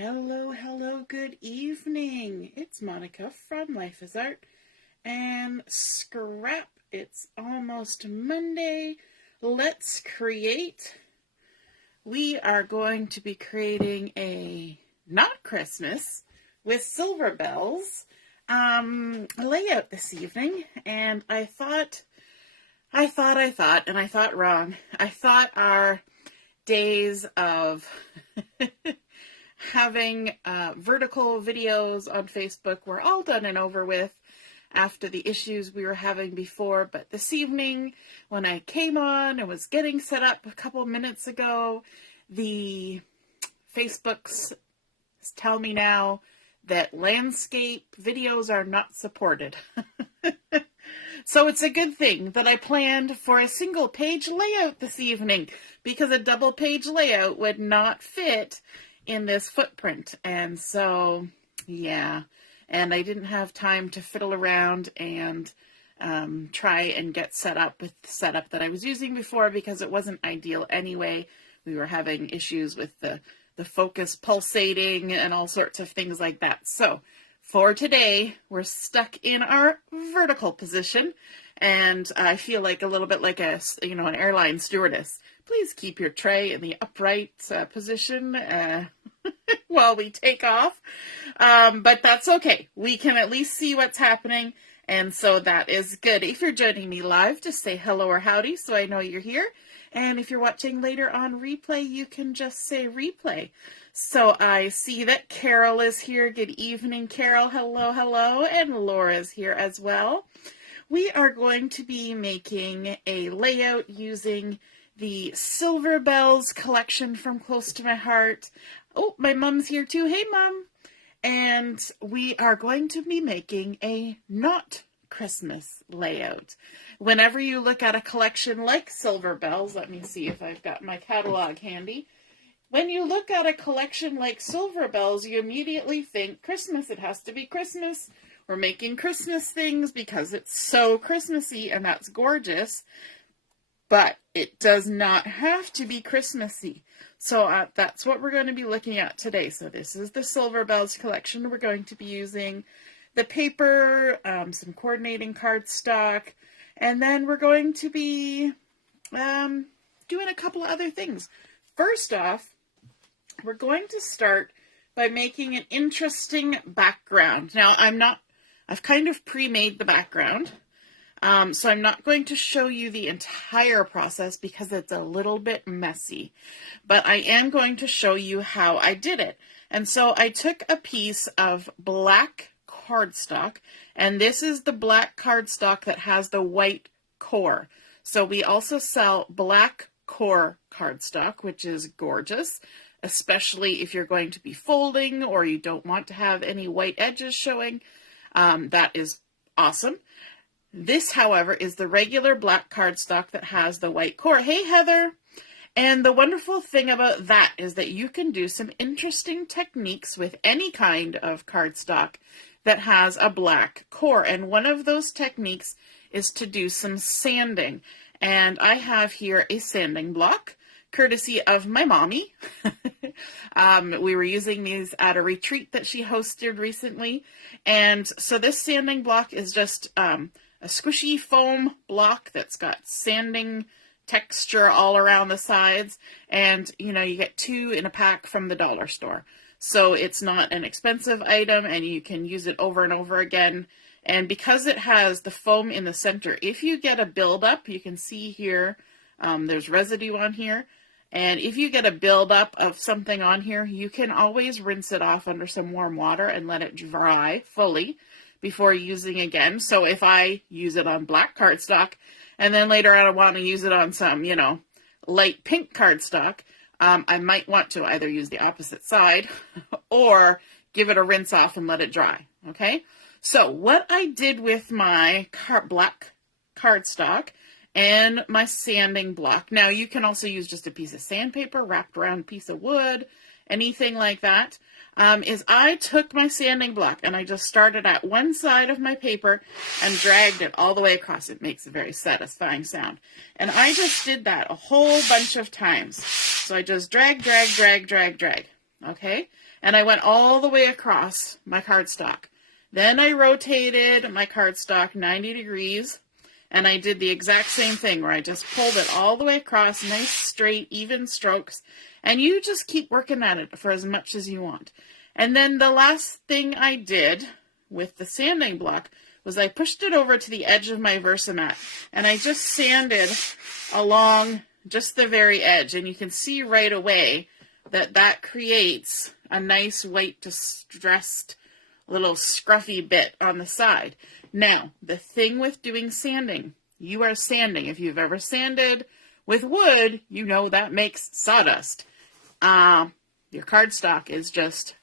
Hello, hello, good evening. It's Monica from Life is Art and Scrap. It's almost Monday. Let's create. We are going to be creating a not Christmas with silver bells layout this evening. And I thought wrong. I thought our days of having vertical videos on Facebook were all done and over with after the issues we were having before. But this evening, when I came on and was getting set up a couple minutes ago, the Facebooks tell me now that landscape videos are not supported. So it's a good thing that I planned for a single page layout this evening, because a double page layout would not fit in this footprint. And so, yeah, and I didn't have time to fiddle around and try and get set up with the setup that I was using before, because it wasn't ideal anyway. We were having issues with the focus pulsating and all sorts of things like that. So for today, we're stuck in our vertical position, and I feel like a little bit like an airline stewardess. Please keep your tray in the upright position while we take off. But that's okay. We can at least see what's happening, and so that is good. If you're joining me live, just say hello or howdy so I know you're here. And if you're watching later on replay, you can just say replay. So I see that Carol is here. Good evening, Carol. Hello, hello. And Laura's here as well. We are going to be making a layout using the Silver Bells collection from Close to My Heart. Oh, my mom's here too. Hey, Mom. And we are going to be making a not Christmas layout. Whenever you look at a collection like Silver Bells, let me see if I've got my catalog handy. When you look at a collection like Silver Bells, you immediately think Christmas. It has to be Christmas. We're making Christmas things because it's so Christmassy, and that's gorgeous. But it does not have to be Christmassy. So that's what we're going to be looking at today. So this is the Silver Bells collection. We're going to be using the paper, some coordinating cardstock, and then we're going to be doing a couple of other things. First off, we're going to start by making an interesting background. Now, I've kind of pre-made the background, so I'm not going to show you the entire process because it's a little bit messy, but I am going to show you how I did it. And so I took a piece of black cardstock, and this is the black cardstock that has the white core. So we also sell black core cardstock, which is gorgeous, especially if you're going to be folding or you don't want to have any white edges showing. That is awesome. This, however, is the regular black cardstock that has the white core. Hey, Heather. And the wonderful thing about that is that you can do some interesting techniques with any kind of cardstock that has a black core. And one of those techniques is to do some sanding. And I have here a sanding block, courtesy of my mommy. We were using these at a retreat that she hosted recently. And so this sanding block is just a squishy foam block that's got sanding texture all around the sides. And, you get 2 in a pack from the dollar store. So it's not an expensive item, and you can use it over and over again. And because it has the foam in the center, if you get a buildup, you can see here, there's residue on here. And if you get a buildup of something on here, you can always rinse it off under some warm water and let it dry fully before using again. So if I use it on black cardstock, and then later on I want to use it on some, light pink cardstock, I might want to either use the opposite side or give it a rinse off and let it dry. Okay. So what I did with my black cardstock and my sanding block. Now you can also use just a piece of sandpaper wrapped around a piece of wood, anything like that. Is I took my sanding block and I just started at one side of my paper and dragged it all the way across. It makes a very satisfying sound. And I just did that a whole bunch of times. So I just drag. Okay. and I went all the way across my cardstock. Then I rotated my cardstock 90 degrees, and I did the exact same thing where I just pulled it all the way across, nice, straight, even strokes, and you just keep working at it for as much as you want. And then the last thing I did with the sanding block was I pushed it over to the edge of my Versamat, and I just sanded along just the very edge, and you can see right away that that creates a nice white distressed little scruffy bit on the side. Now, the thing with doing sanding, you are sanding. If you've ever sanded with wood, you know that makes sawdust. Your cardstock is just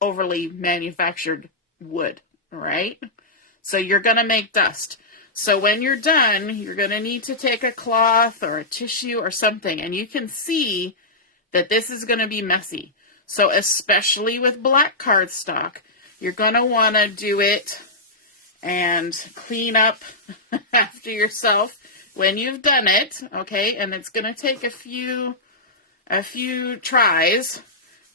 overly manufactured wood, right? So you're going to make dust. So when you're done, you're going to need to take a cloth or a tissue or something, and you can see that this is going to be messy. So especially with black cardstock, you're going to want to do it and clean up after yourself when you've done it, okay? And it's going to take a few tries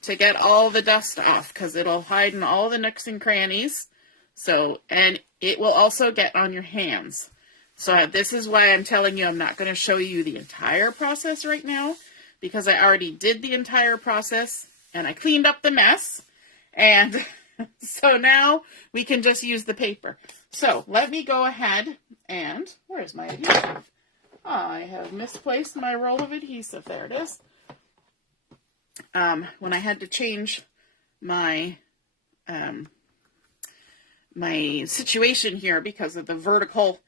to get all the dust off, because it'll hide in all the nooks and crannies. So, and it will also get on your hands. So this is why I'm telling you I'm not going to show you the entire process right now, because I already did the entire process and I cleaned up the mess. And so now we can just use the paper. So let me go ahead and, where's my adhesive? I have misplaced my roll of adhesive. There it is. When I had to change my my situation here because of the vertical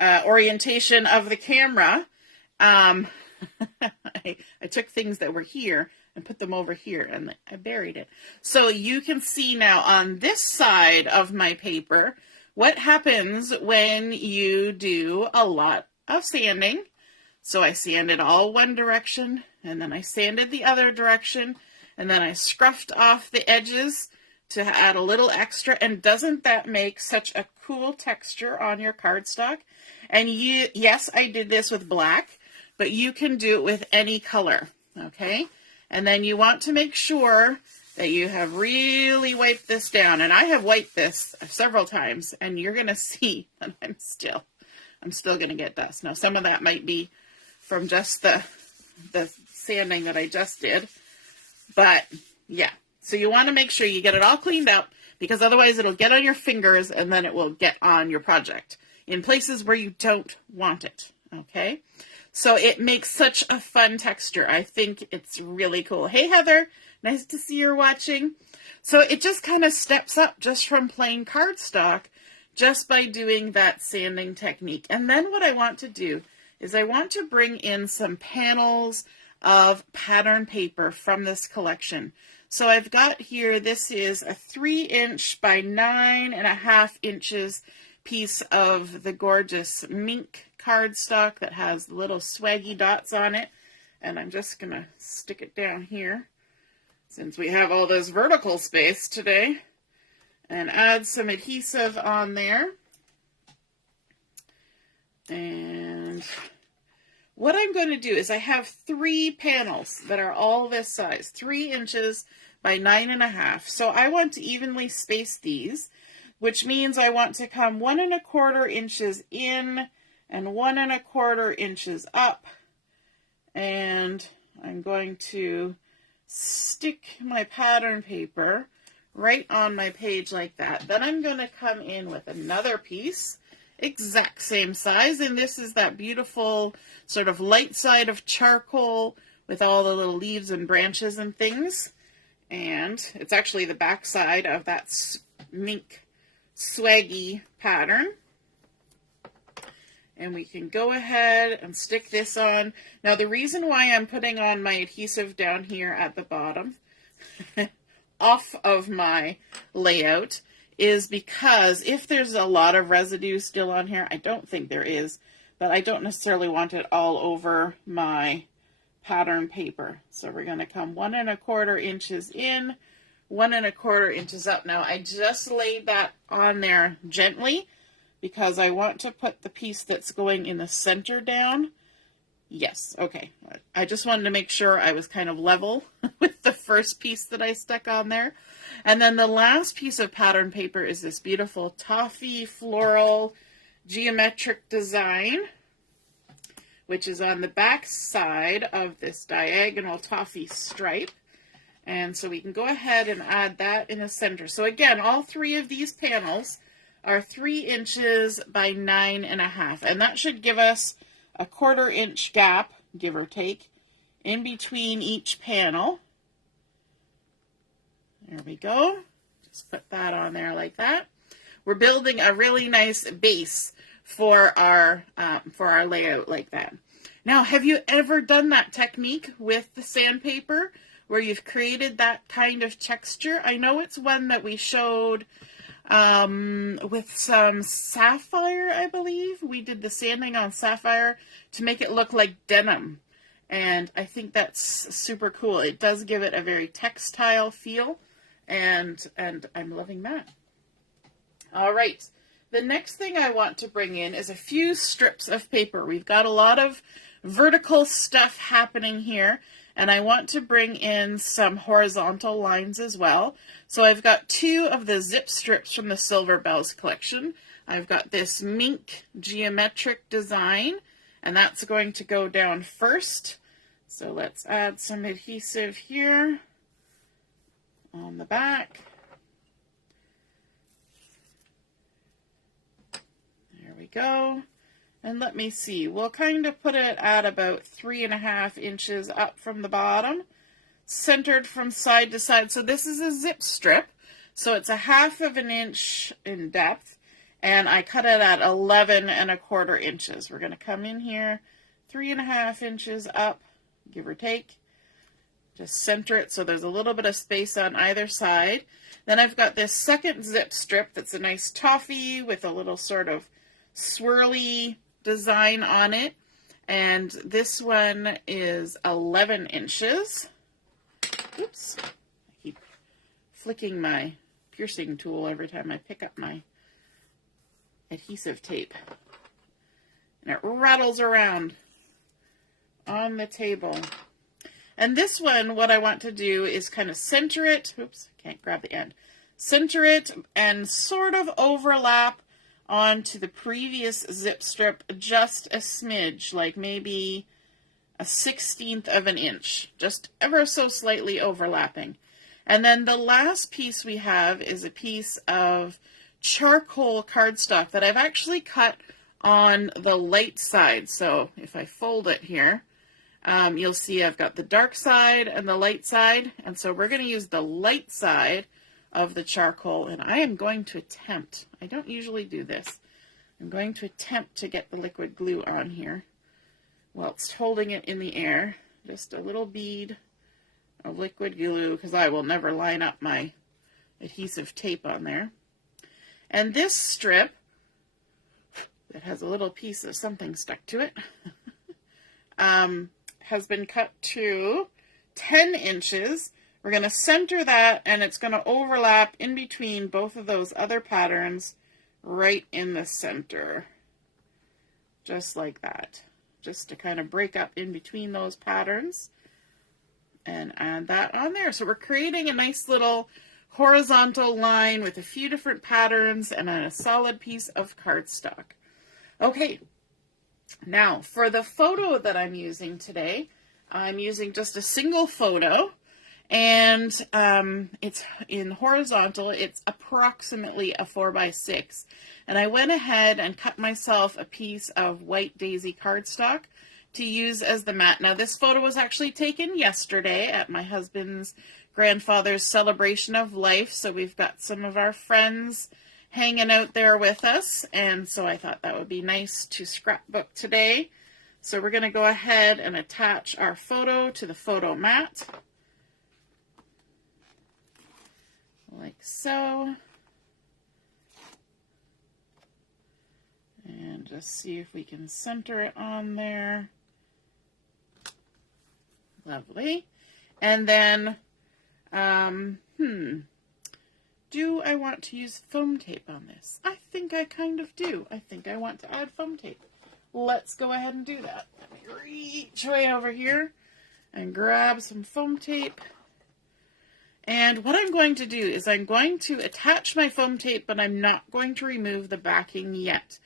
orientation of the camera, I took things that were here and put them over here, and I buried it. So you can see now on this side of my paper what happens when you do a lot of sanding. So I sanded all one direction, and then I sanded the other direction, and then I scruffed off the edges to add a little extra. And doesn't that make such a cool texture on your cardstock? And yes, I did this with black, but you can do it with any color, okay? And then you want to make sure that you have really wiped this down. And I have wiped this several times, and you're going to see that I'm still going to get dust. Now, some of that might be from just the sanding that I just did. But, yeah. So you want to make sure you get it all cleaned up, because otherwise it'll get on your fingers, and then it will get on your project in places where you don't want it, okay? So it makes such a fun texture. I think it's really cool. Hey, Heather. Nice to see you're watching. So it just kind of steps up just from plain cardstock just by doing that sanding technique. And then what I want to do is I want to bring in some panels of pattern paper from this collection. So I've got here, this is a 3" by 9.5 inches piece of the gorgeous mink cardstock that has little swaggy dots on it. And I'm just going to stick it down here, since we have all this vertical space today, and add some adhesive on there. And what I'm going to do is I have 3 panels that are all this size, 3 inches by 9.5. So I want to evenly space these, which means I want to come 1 1/4 inches in and 1 1/4 inches up. And I'm going to stick my pattern paper right on my page like that. Then I'm going to come in with another piece, exact same size, and this is that beautiful sort of light side of charcoal with all the little leaves and branches and things. And it's actually the back side of that mink swaggy pattern. And we can go ahead and stick this on. Now, the reason why I'm putting on my adhesive down here at the bottom off of my layout is because if there's a lot of residue still on here, I don't think there is, but I don't necessarily want it all over my pattern paper. So we're going to come 1 1/4 inches in, 1 1/4 inches up. Now, I just laid that on there gently, because I want to put the piece that's going in the center down Yes, okay. I just wanted to make sure I was kind of level with the first piece that I stuck on there. And then the last piece of pattern paper is this beautiful toffee floral geometric design, which is on the back side of this diagonal toffee stripe. And so we can go ahead and add that in the center. So again, all three of these panels are 3 inches by 9.5, and that should give us a 1/4 inch gap, give or take, in between each panel. There we go. Just put that on there like that. We're building a really nice base for our layout like that. Now, have you ever done that technique with the sandpaper where you've created that kind of texture? I know it's one that we showed with some sapphire, I believe. We did the sanding on sapphire to make it look like denim. And I think that's super cool. It does give it a very textile feel, and I'm loving that. All right. The next thing I want to bring in is a few strips of paper. We've got a lot of vertical stuff happening here, and I want to bring in some horizontal lines as well. So I've got 2 of the zip strips from the Silver Bells collection. I've got this mink geometric design, and that's going to go down first. So let's add some adhesive here on the back. There we go. And let me see, we'll kind of put it at about 3.5 inches up from the bottom, centered from side to side. So this is a zip strip, so it's 1/2 inch in depth, and I cut it at 11.25 inches. We're going to come in here 3.5 inches up, give or take. Just center it so there's a little bit of space on either side. Then I've got this second zip strip that's a nice toffee with a little sort of swirly design on it, and this one is 11 inches. Oops, I keep flicking my piercing tool every time I pick up my adhesive tape, and it rattles around on the table. And this one, what I want to do is kind of center it. Oops, can't grab the end. Center it and sort of overlap onto the previous zip strip just a smidge, like maybe a 1/16 of an inch, just ever so slightly overlapping. And then the last piece we have is a piece of charcoal cardstock that I've actually cut on the light side. So if I fold it here, you'll see I've got the dark side and the light side, and so we're going to use the light side of the charcoal, and I am going to attempt, I don't usually do this, I'm going to attempt to get the liquid glue on here whilst holding it in the air, just a little bead of liquid glue, because I will never line up my adhesive tape on there. And this strip that has a little piece of something stuck to it has been cut to 10 inches. We're going to center that, and it's going to overlap in between both of those other patterns right in the center. Just like that. Just to kind of break up in between those patterns and add that on there. So we're creating a nice little horizontal line with a few different patterns and a solid piece of cardstock. Okay, now for the photo that I'm using today, I'm using just a single photo. And it's in horizontal. It's approximately a 4x6. And I went ahead and cut myself a piece of white daisy cardstock to use as the mat. Now, this photo was actually taken yesterday at my husband's grandfather's celebration of life. So we've got some of our friends hanging out there with us. And so I thought that would be nice to scrapbook today. So we're going to go ahead and attach our photo to the photo mat. Like so, and just see if we can center it on there. Lovely. And then, do I want to use foam tape on this? I think I kind of do. I think I want to add foam tape. Let's go ahead and do that. Let me reach way over here and grab some foam tape. And what I'm going to do is I'm going to attach my foam tape, but I'm not going to remove the backing yet.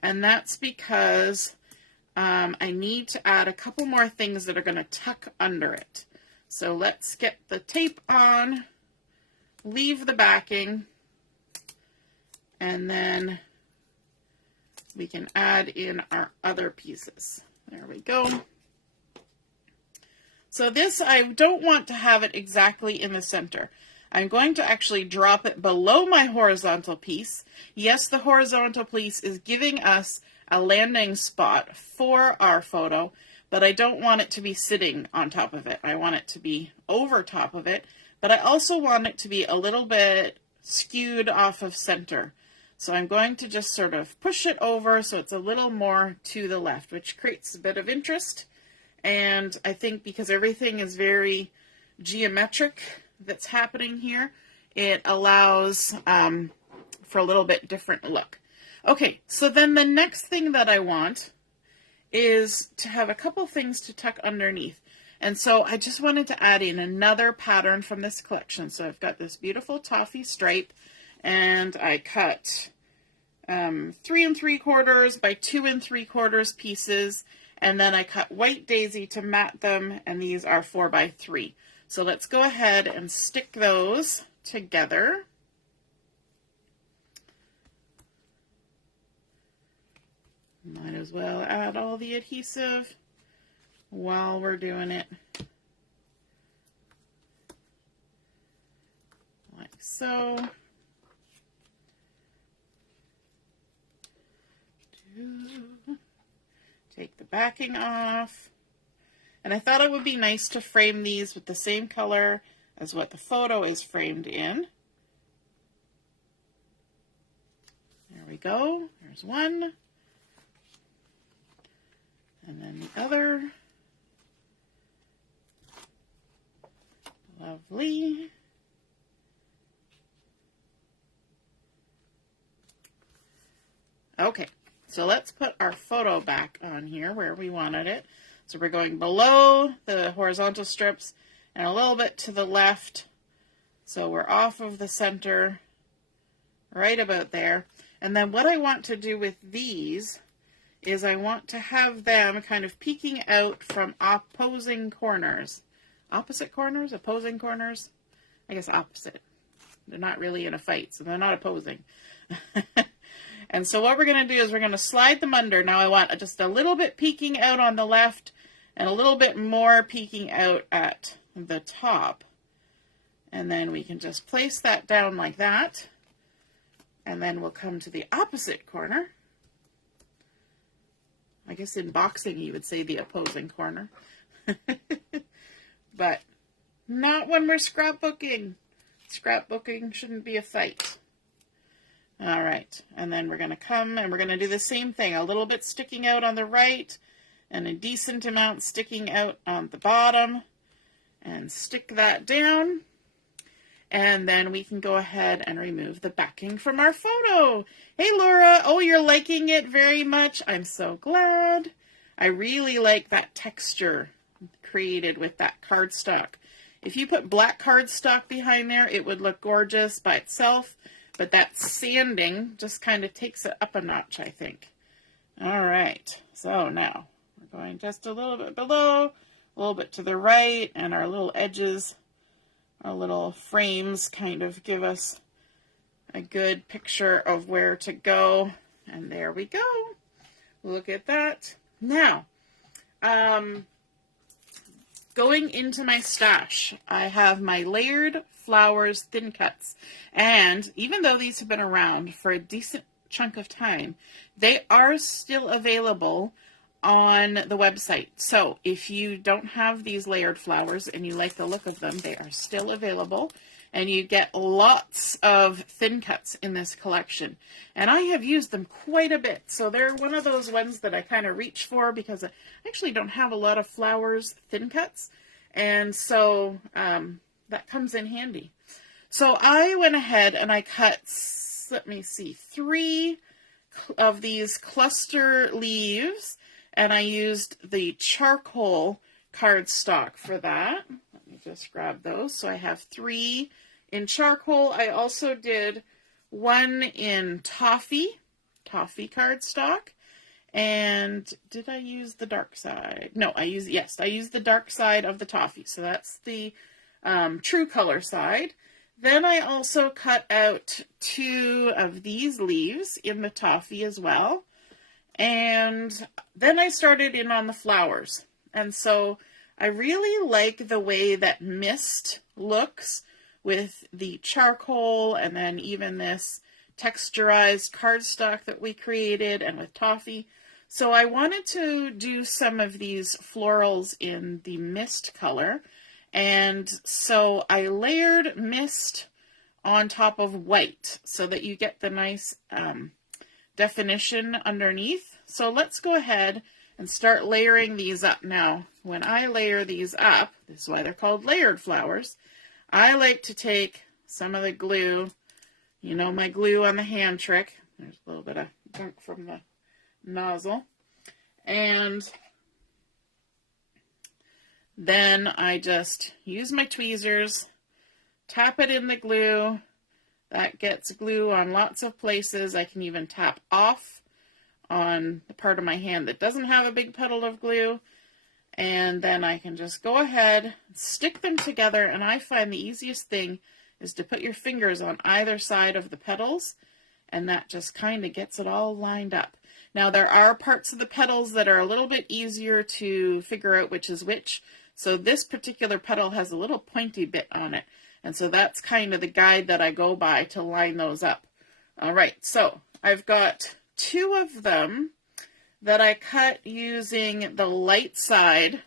And that's because I need to add a couple more things that are going to tuck under it. So let's get the tape on, leave the backing, and then we can add in our other pieces. There we go. So this, I don't want to have it exactly in the center. I'm going to actually drop it below my horizontal piece. Yes, the horizontal piece is giving us a landing spot for our photo, but I don't want it to be sitting on top of it. I want it to be over top of it, but I also want it to be a little bit skewed off of center. So I'm going to just sort of push it over so it's a little more to the left, which creates a bit of interest. And I think because everything is very geometric that's happening here, it allows for a little bit different look. Okay, so then the next thing that I want is to have a couple things to tuck underneath. And so I just wanted to add in another pattern from this collection. So I've got this beautiful toffee stripe, and I cut 3 3/4 by 2 3/4 pieces, and then I cut white daisy to mat them, and these are 4 by 3. So let's go ahead and stick those together. Might as well add all the adhesive while we're doing it. Like so. Take the backing off. And I thought it would be nice to frame these with the same color as what the photo is framed in. There we go. There's one. And then the other. Lovely. Okay, so let's put our photo back on here where we wanted it. So we're going below the horizontal strips and a little bit to the left. So we're off of the center, right about there. And then what I want to do with these is I want to have them kind of peeking out from opposing corners. Opposite corners? Opposing corners? I guess opposite. They're not really in a fight, so they're not opposing. And so what we're going to do is we're going to slide them under. Now I want just a little bit peeking out on the left and a little bit more peeking out at the top. And then we can just place that down like that. And then we'll come to the opposite corner. I guess in boxing you would say the opposing corner. But not when we're scrapbooking. Scrapbooking shouldn't be a fight. All right, and then we're going to come and we're going to do the same thing. A little bit sticking out on the right and a decent amount sticking out on the bottom. And stick that down. And then we can go ahead and remove the backing from our photo. Hey, Laura. Oh, you're liking it very much. I'm so glad. I really like that texture created with that cardstock. If you put black cardstock behind there, it would look gorgeous by itself. But that sanding just kind of takes it up a notch, I think. All right. So now we're going just a little bit below, a little bit to the right, and our little edges, our little frames kind of give us a good picture of where to go. And there we go. Look at that. Now, going into my stash, I have my layered flowers thin cuts. And even though these have been around for a decent chunk of time, they are still available on the website. So if you don't have these layered flowers and you like the look of them, they are still available. And you get lots of thin cuts in this collection. And I have used them quite a bit. So they're one of those ones that I kind of reach for because I actually don't have a lot of flowers thin cuts. And so that comes in handy. So I went ahead and I cut, let me see, 3 of these cluster leaves. and I used the charcoal cardstock for that. Let me just grab those. So I have 3 in charcoal. I also did 1 in toffee cardstock. And did I use the dark side? No, I used the dark side of the toffee. So that's the true color side. Then I also cut out 2 of these leaves in the toffee as well. And then I started in on the flowers. And so I really like the way that mist looks with the charcoal and then even this texturized cardstock that we created and with toffee. So I wanted to do some of these florals in the mist color. And so I layered mist on top of white so that you get the nice definition underneath. So let's go ahead and start layering these up. Now, when I layer these up, this is why they're called layered flowers, I like to take some of the glue, you know, my glue on the hand trick. There's a little bit of gunk from the nozzle. And then I just use my tweezers, tap it in the glue. That gets glue on lots of places. I can even tap off on the part of my hand that doesn't have a big puddle of glue. And then I can just go ahead, stick them together, and I find the easiest thing is to put your fingers on either side of the petals, and that just kind of gets it all lined up. Now there are parts of the petals that are a little bit easier to figure out which is which. So this particular petal has a little pointy bit on it. And so that's kind of the guide that I go by to line those up. All right, so I've got 2 of them that I cut using the light side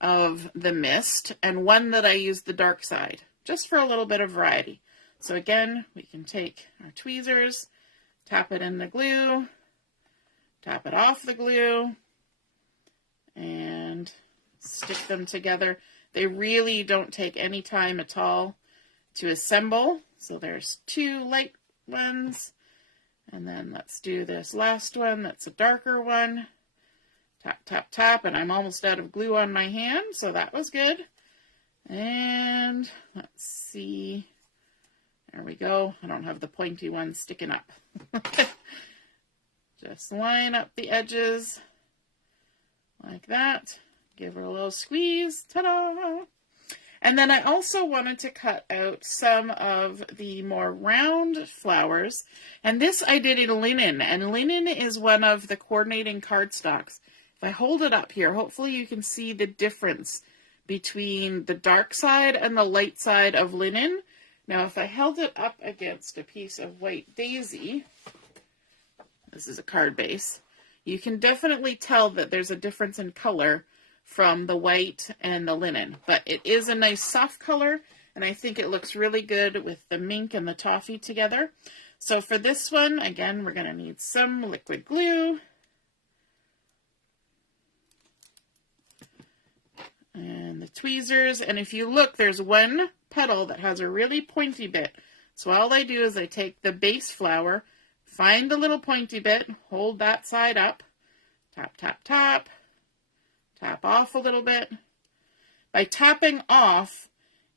of the mist and 1 that I used the dark side, just for a little bit of variety. So again, we can take our tweezers, tap it in the glue, tap it off the glue, and stick them together. They really don't take any time at all to assemble. So there's 2 light ones. And then let's do this last one. That's a darker one. Tap, tap, tap. And I'm almost out of glue on my hand, so that was good. And let's see. There we go. I don't have the pointy one sticking up. Just line up the edges like that. Give her a little squeeze. Ta-da! And then I also wanted to cut out some of the more round flowers. And this I did in linen. And linen is one of the coordinating cardstocks. If I hold it up here, hopefully you can see the difference between the dark side and the light side of linen. Now, if I held it up against a piece of white daisy, this is a card base, you can definitely tell that there's a difference in color from the white and the linen, but it is a nice soft color, and I think it looks really good with the mink and the toffee together. So for this one, again, we're going to need some liquid glue. And the tweezers, and if you look, there's 1 petal that has a really pointy bit. So all I do is I take the base flower, find the little pointy bit, hold that side up, tap, tap, tap, tap off a little bit. By tapping off,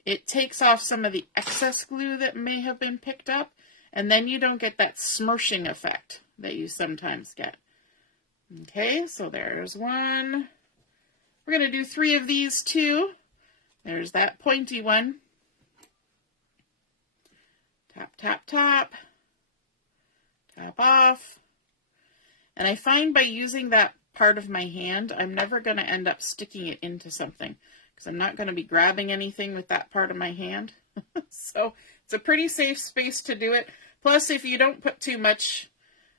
it takes off some of the excess glue that may have been picked up, and then you don't get that smushing effect that you sometimes get. Okay, so there's 1. We're going to do 3 of these too. There's that pointy one. Tap, tap, tap. Tap off. And I find by using that part of my hand, I'm never going to end up sticking it into something because I'm not going to be grabbing anything with that part of my hand. So it's a pretty safe space to do it. Plus, if you don't put too much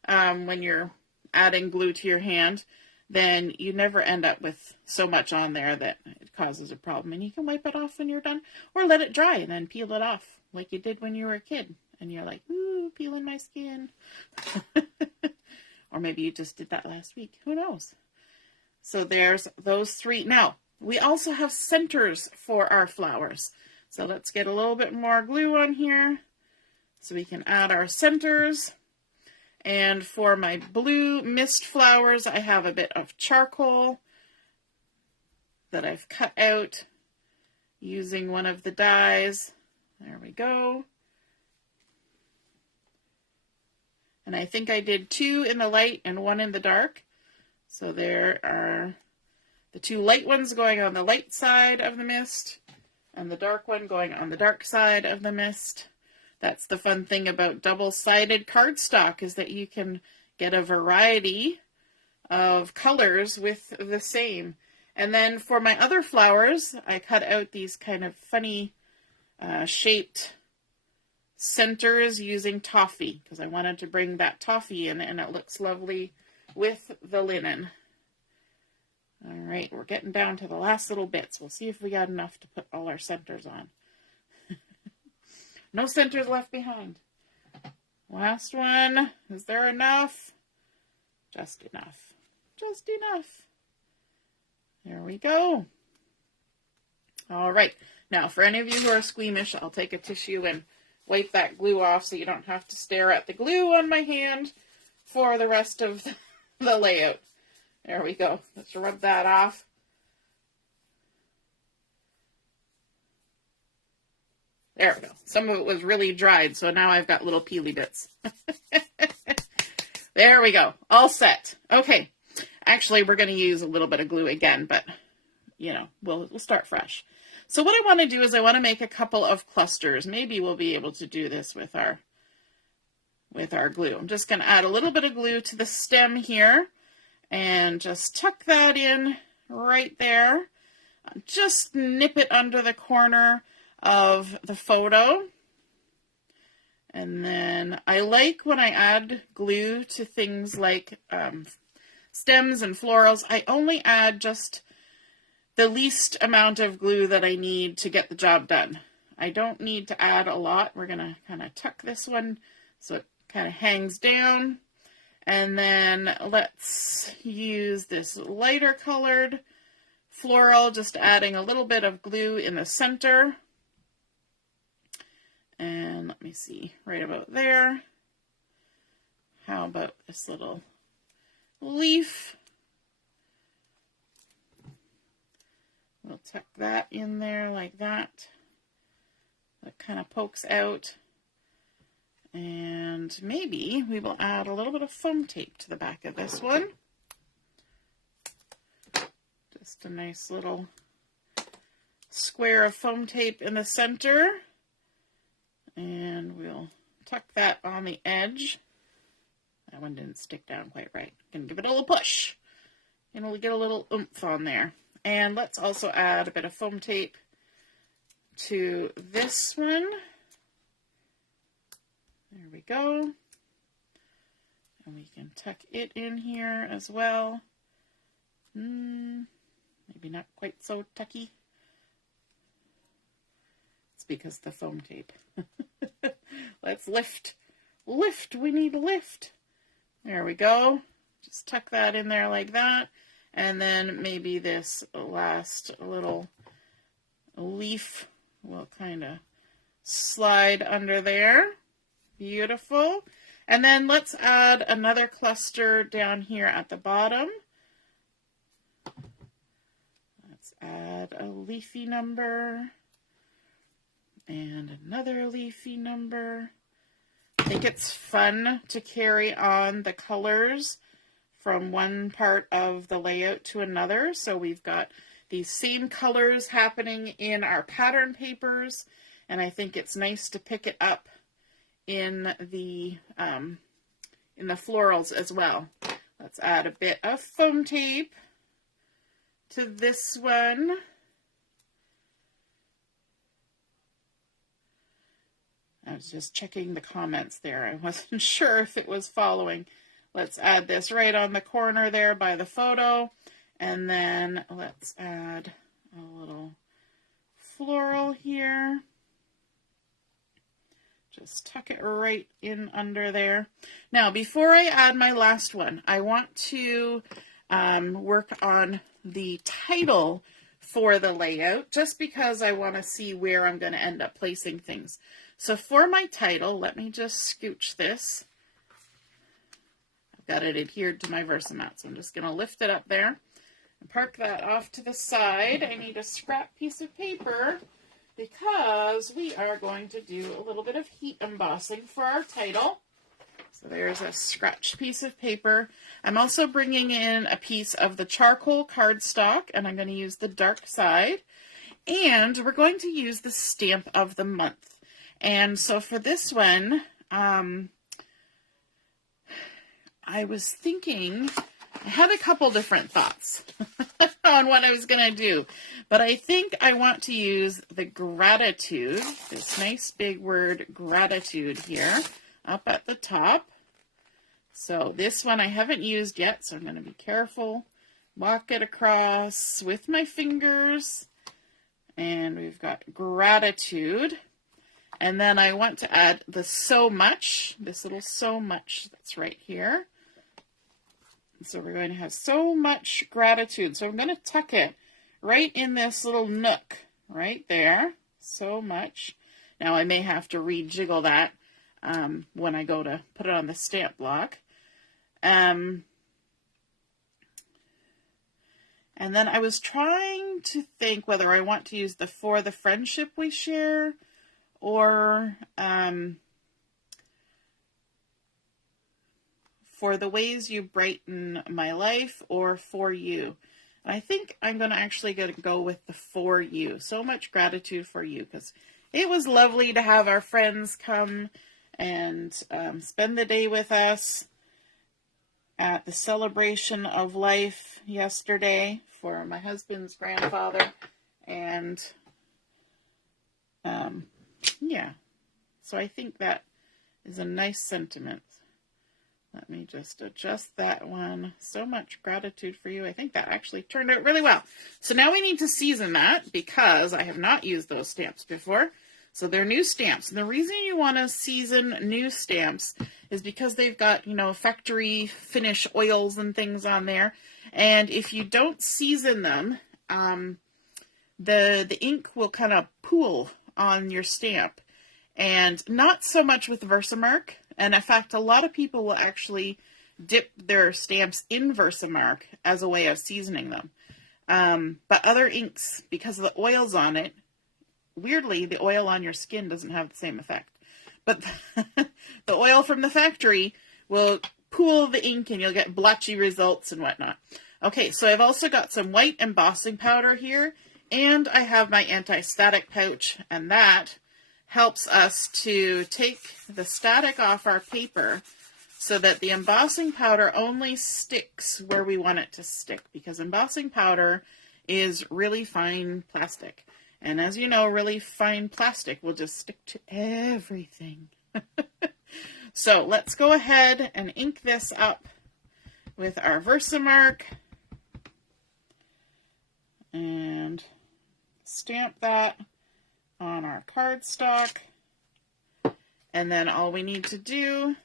when you're adding glue to your hand, then you never end up with so much on there that it causes a problem. And you can wipe it off when you're done, or let it dry and then peel it off like you did when you were a kid. And you're like, ooh, peeling my skin. Or maybe you just did that last week. Who knows? So there's those 3. Now, we also have centers for our flowers. So let's get a little bit more glue on here so we can add our centers. And for my blue mist flowers, I have a bit of charcoal that I've cut out using one of the dies. There we go. And I think I did 2 in the light and 1 in the dark. So there are the 2 light ones going on the light side of the mist and the dark one going on the dark side of the mist. That's the fun thing about double-sided cardstock, is that you can get a variety of colors with the same. And then for my other flowers, I cut out these kind of funny shaped centers using toffee, because I wanted to bring that toffee in, and it looks lovely with the linen. All right, we're getting down to the last little bits. We'll see if we got enough to put all our centers on. No centers left behind. Last one. Is there enough? Just enough. Just enough. There we go. All right. Now, for any of you who are squeamish, I'll take a tissue and wipe that glue off so you don't have to stare at the glue on my hand for the rest of the layout. There we go. Let's rub that off. There we go. Some of it was really dried, so now I've got little peely bits. There we go. All set. Okay. Actually, we're going to use a little bit of glue again, but, you know, we'll start fresh. So what I want to do is I want to make a couple of clusters. Maybe we'll be able to do this with our glue. I'm just going to add a little bit of glue to the stem here and just tuck that in right there. Just nip it under the corner of the photo. And then I like when I add glue to things like stems and florals, I only add just the least amount of glue that I need to get the job done. I don't need to add a lot. We're going to kind of tuck this one so it kind of hangs down. And then let's use this lighter colored floral, just adding a little bit of glue in the center. And let me see, right about there. How about this little leaf? We'll tuck that in there like that. That kind of pokes out. And maybe we will add a little bit of foam tape to the back of this one. Just a nice little square of foam tape in the center. And we'll tuck that on the edge. That one didn't stick down quite right. Gonna give it a little push. And we'll get a little oomph on there. And let's also add a bit of foam tape to this one. There we go. And we can tuck it in here as well. Maybe not quite so tucky. It's because the foam tape. Let's lift. Lift. We need lift. There we go. Just tuck that in there like that. And then maybe this last little leaf will kind of slide under there. Beautiful. And then let's add another cluster down here at the bottom. Let's add a leafy number. And another leafy number. I think it's fun to carry on the colors from one part of the layout to another. So we've got these same colors happening in our pattern papers, and I think it's nice to pick it up in the florals as well. Let's add a bit of foam tape to this one. I was just checking the comments there. I wasn't sure if it was following. Let's add this right on the corner there by the photo. And then let's add a little floral here. Just tuck it right in under there. Now, before I add my last one, I want to work on the title for the layout, just because I want to see where I'm going to end up placing things. So for my title, let me just scooch this got it adhered to my Versamat. So I'm just going to lift it up there and park that off to the side. I need a scrap piece of paper because we are going to do a little bit of heat embossing for our title. So there's a scratched piece of paper. I'm also bringing in a piece of the charcoal cardstock, and I'm going to use the dark side. And we're going to use the stamp of the month. And so for this one, I was thinking, I had a couple different thoughts on what I was going to do. But I think I want to use the gratitude, this nice big word gratitude here, up at the top. So this one I haven't used yet, so I'm going to be careful. Walk it across with my fingers. And we've got gratitude. And then I want to add the so much, this little so much that's right here. So we're going to have so much gratitude. So I'm going to tuck it right in this little nook right there. So much. Now I may have to rejiggle that when I go to put it on the stamp block. And then I was trying to think whether I want to use the for the friendship we share or for the ways you brighten my life or for you. And I think I'm going to actually go with the for you. So much gratitude for you, because it was lovely to have our friends come and spend the day with us at the celebration of life yesterday for my husband's grandfather. And yeah, so I think that is a nice sentiment. Let me just adjust that one. So much gratitude for you. I think that actually turned out really well. So now we need to season that because I have not used those stamps before. So they're new stamps. And the reason you want to season new stamps is because they've got, you know, factory finish oils and things on there. And if you don't season them, the ink will kind of pool on your stamp. And not so much with Versamark. And in fact, a lot of people will actually dip their stamps in Versamark as a way of seasoning them. But other inks, because of the oils on it, weirdly, the oil on your skin doesn't have the same effect. But the oil from the factory will pool the ink and you'll get blotchy results and whatnot. Okay, so I've also got some white embossing powder here. And I have my anti-static pouch, and that helps us to take the static off our paper so that the embossing powder only sticks where we want it to stick, because embossing powder is really fine plastic. And as you know, really fine plastic will just stick to everything. So let's go ahead and ink this up with our Versamark and stamp that on our cardstock. And then all we need to do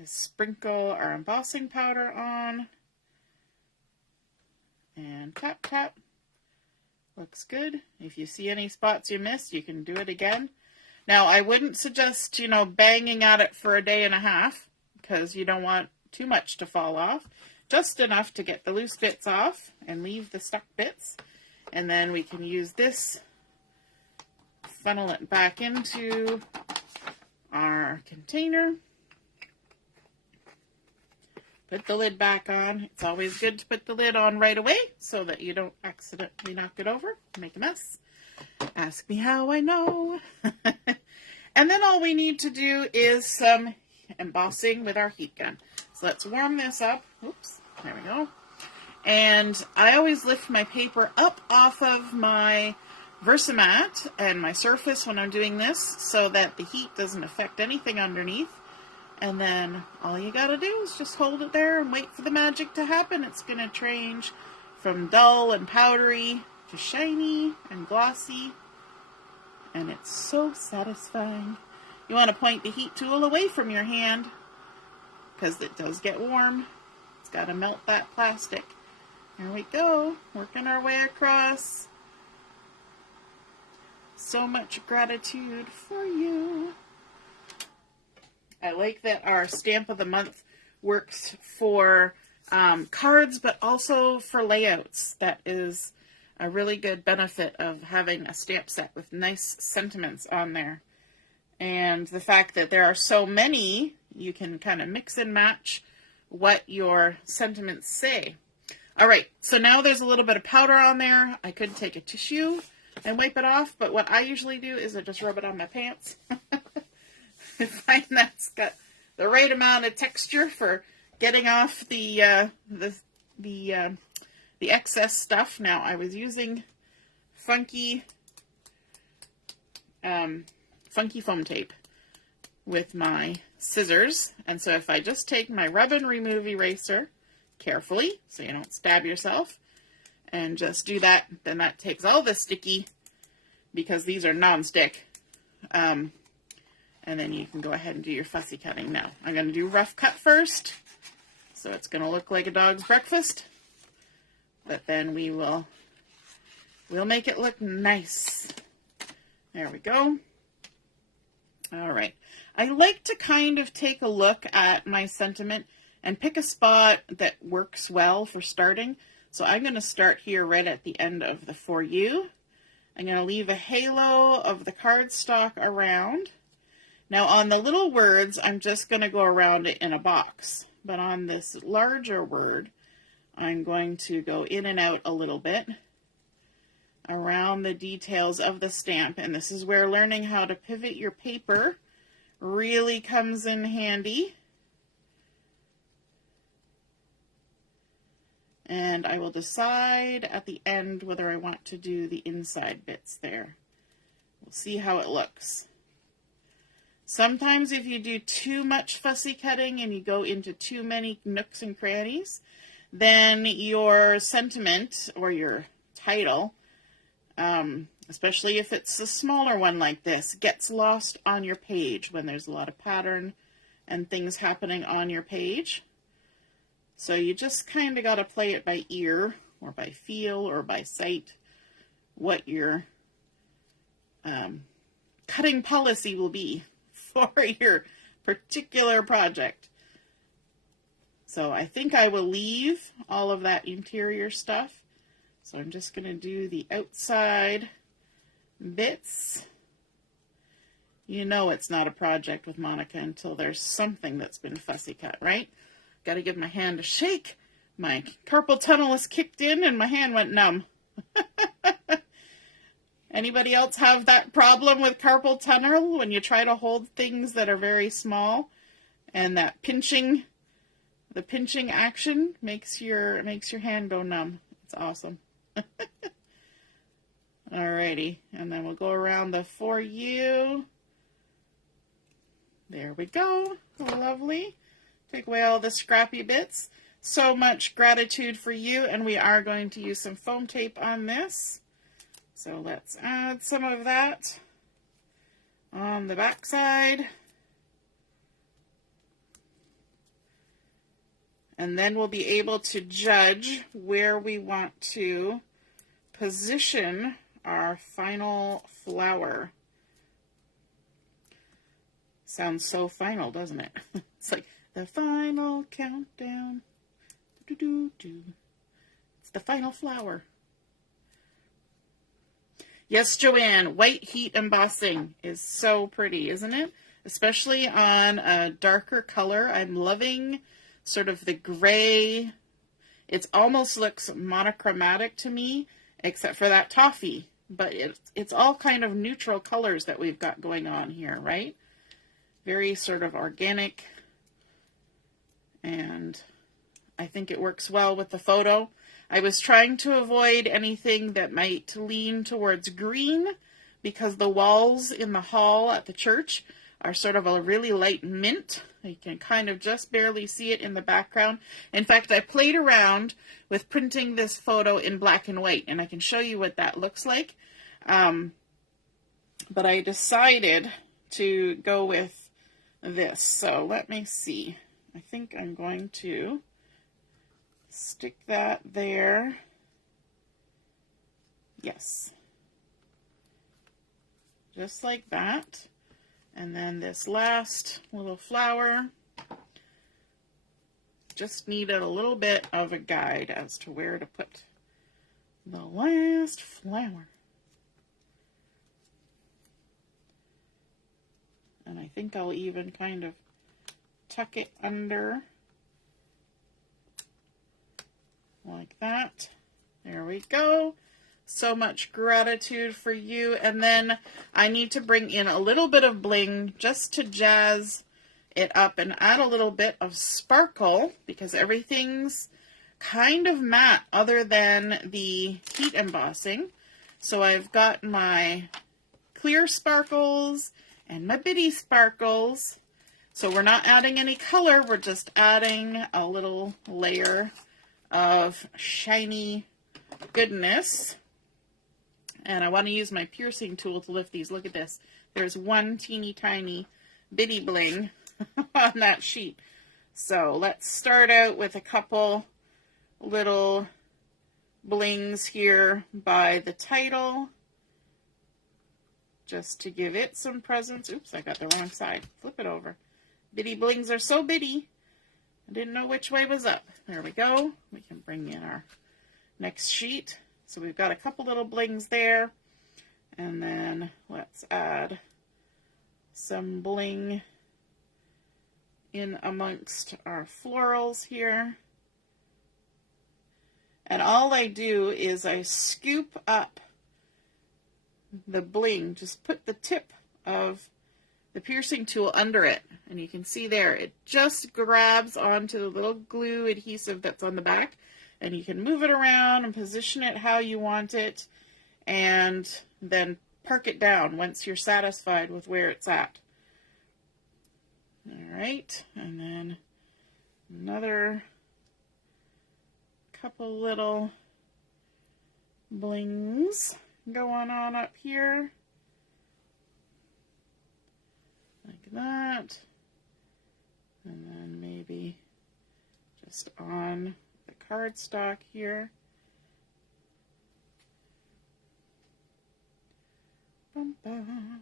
is sprinkle our embossing powder on and tap, tap. Looks good. If you see any spots you missed, you can do it again. Now, I wouldn't suggest, you know, banging at it for a day and a half because you don't want too much to fall off. Just enough to get the loose bits off and leave the stuck bits. And then we can use this, funnel it back into our container. Put the lid back on. It's always good to put the lid on right away so that you don't accidentally knock it over, make a mess. Ask me how I know. And then all we need to do is some embossing with our heat gun. So let's warm this up. Oops, there we go. And I always lift my paper up off of my Versamat and my surface when I'm doing this so that the heat doesn't affect anything underneath. And then all you gotta do is just hold it there and wait for the magic to happen. It's gonna change from dull and powdery to shiny and glossy. And it's so satisfying. You want to point the heat tool away from your hand because it does get warm. It's got to melt that plastic. Here we go, working our way across. So much gratitude for you. I like that our stamp of the month works for cards, but also for layouts. That is a really good benefit of having a stamp set with nice sentiments on there. And the fact that there are so many, you can kind of mix and match what your sentiments say. All right, so now there's a little bit of powder on there. I could take a tissue and wipe it off, but what I usually do is I just rub it on my pants. I find that's got the right amount of texture for getting off the excess stuff. Now, I was using funky foam tape with my scissors, and so if I just take my rub and remove eraser carefully so you don't stab yourself and just do that, then that takes all the sticky, because these are non-stick, and then you can go ahead and do your fussy cutting. Now I'm going to do rough cut first, so it's going to look like a dog's breakfast, but then we'll make it look nice. There we go. All right. I like to kind of take a look at my sentiment and pick a spot that works well for starting. So I'm going to start here right at the end of the For You. I'm going to leave a halo of the cardstock around. Now on the little words, I'm just going to go around it in a box. But on this larger word, I'm going to go in and out a little bit around the details of the stamp. And this is where learning how to pivot your paper really comes in handy. And I will decide at the end whether I want to do the inside bits there. We'll see how it looks. Sometimes if you do too much fussy cutting and you go into too many nooks and crannies, then your sentiment or your title, especially if it's a smaller one like this, gets lost on your page when there's a lot of pattern and things happening on your page. So you just kind of got to play it by ear or by feel or by sight what your cutting policy will be for your particular project. So I think I will leave all of that interior stuff. So I'm just going to do the outside bits. You know it's not a project with Monica until there's something that's been fussy cut, right? Got to give my hand a shake. My carpal tunnel is kicked in and my hand went numb. Anybody else have that problem with carpal tunnel when you try to hold things that are very small and that the pinching action makes your hand go numb? It's awesome. Alrighty, and then we'll go around the For You. There we go. Lovely. Take away all the scrappy bits. So much gratitude for you, and we are going to use some foam tape on this. So let's add some of that on the back side. And then we'll be able to judge where we want to position our final flower. Sounds so final, doesn't it? It's like the final countdown. Do-do-do-do. It's the final flower. Yes, Joanne, white heat embossing is so pretty, isn't it? Especially on a darker color. I'm loving sort of the gray. It almost looks monochromatic to me, except for that toffee. But it's all kind of neutral colors that we've got going on here, right? Very sort of organic. And I think it works well with the photo. I was trying to avoid anything that might lean towards green because the walls in the hall at the church are sort of a really light mint. You can kind of just barely see it in the background. In fact, I played around with printing this photo in black and white, and I can show you what that looks like. But I decided to go with this. So let me see. I think I'm going to stick that there. Yes. Just like that. And then this last little flower, just needed a little bit of a guide as to where to put the last flower. And I think I'll even kind of tuck it under like that. There we go. So much gratitude for you. And then I need to bring in a little bit of bling just to jazz it up and add a little bit of sparkle, because everything's kind of matte other than the heat embossing. So I've got my clear sparkles and my bitty sparkles. So we're not adding any color, we're just adding a little layer of shiny goodness. And I want to use my piercing tool to lift these. Look at this. There's one teeny tiny bitty bling on that sheet. So let's start out with a couple little blings here by the title, just to give it some presence. Oops, I got the wrong side. Flip it over. Bitty blings are so bitty. I didn't know which way was up. There we go. We can bring in our next sheet. So we've got a couple little blings there. And then let's add some bling in amongst our florals here. And all I do is I scoop up the bling, just put the tip of the piercing tool under it, and you can see there it just grabs onto the little glue adhesive that's on the back, and you can move it around and position it how you want it, and then park it down once you're satisfied with where it's at. All right, and then another couple little blings going on up here, like that, and then maybe just on the cardstock here. Bum, bum.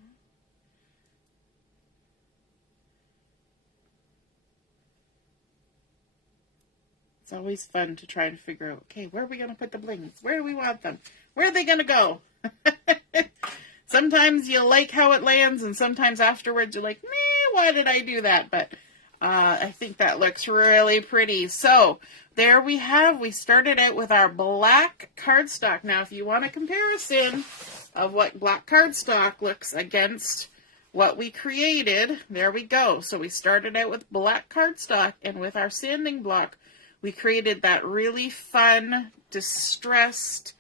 It's always fun to try to figure out, okay, where are we going to put the blings? Where do we want them? Where are they going to go? Sometimes you like how it lands, and sometimes afterwards you're like, meh, why did I do that? But I think that looks really pretty. So there we started out with our black cardstock. Now, if you want a comparison of what black cardstock looks against what we created, there we go. So we started out with black cardstock, and with our sanding block, we created that really fun, distressed,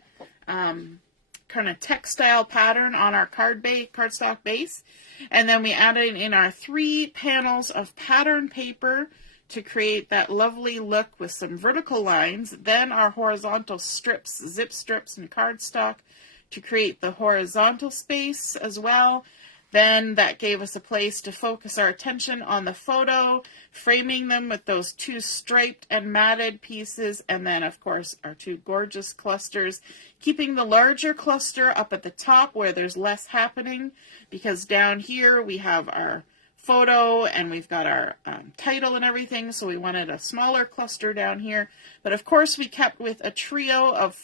kind of textile pattern on our cardstock base. And then we added in our 3 panels of pattern paper to create that lovely look with some vertical lines. Then our horizontal strips, zip strips and cardstock to create the horizontal space as well. Then that gave us a place to focus our attention on the photo, framing them with those 2 striped and matted pieces, and then of course our 2 gorgeous clusters, keeping the larger cluster up at the top where there's less happening, because down here we have our photo and we've got our title and everything, so we wanted a smaller cluster down here. But of course we kept with a trio of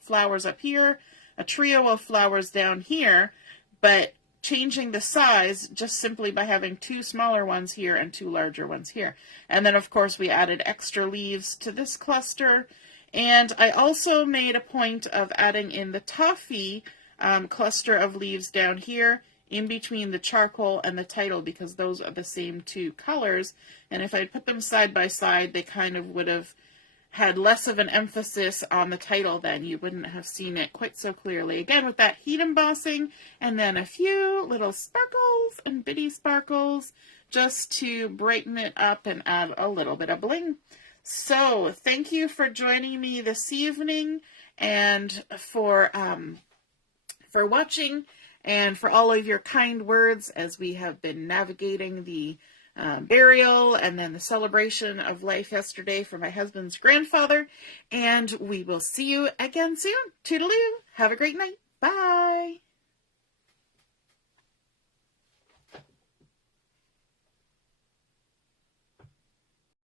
flowers up here, a trio of flowers down here, but changing the size just simply by having 2 smaller ones here and 2 larger ones here. And then of course we added extra leaves to this cluster, and I also made a point of adding in the toffee cluster of leaves down here in between the charcoal and the title, because those are the same 2 colors, and if I put them side by side they kind of would have had less of an emphasis on the title, then you wouldn't have seen it quite so clearly. Again, with that heat embossing, and then a few little sparkles and bitty sparkles just to brighten it up and add a little bit of bling. So thank you for joining me this evening, and for watching, and for all of your kind words as we have been navigating the burial and then the celebration of life yesterday for my husband's grandfather. And we will see you again soon. Toodaloo. Have a great night. Bye.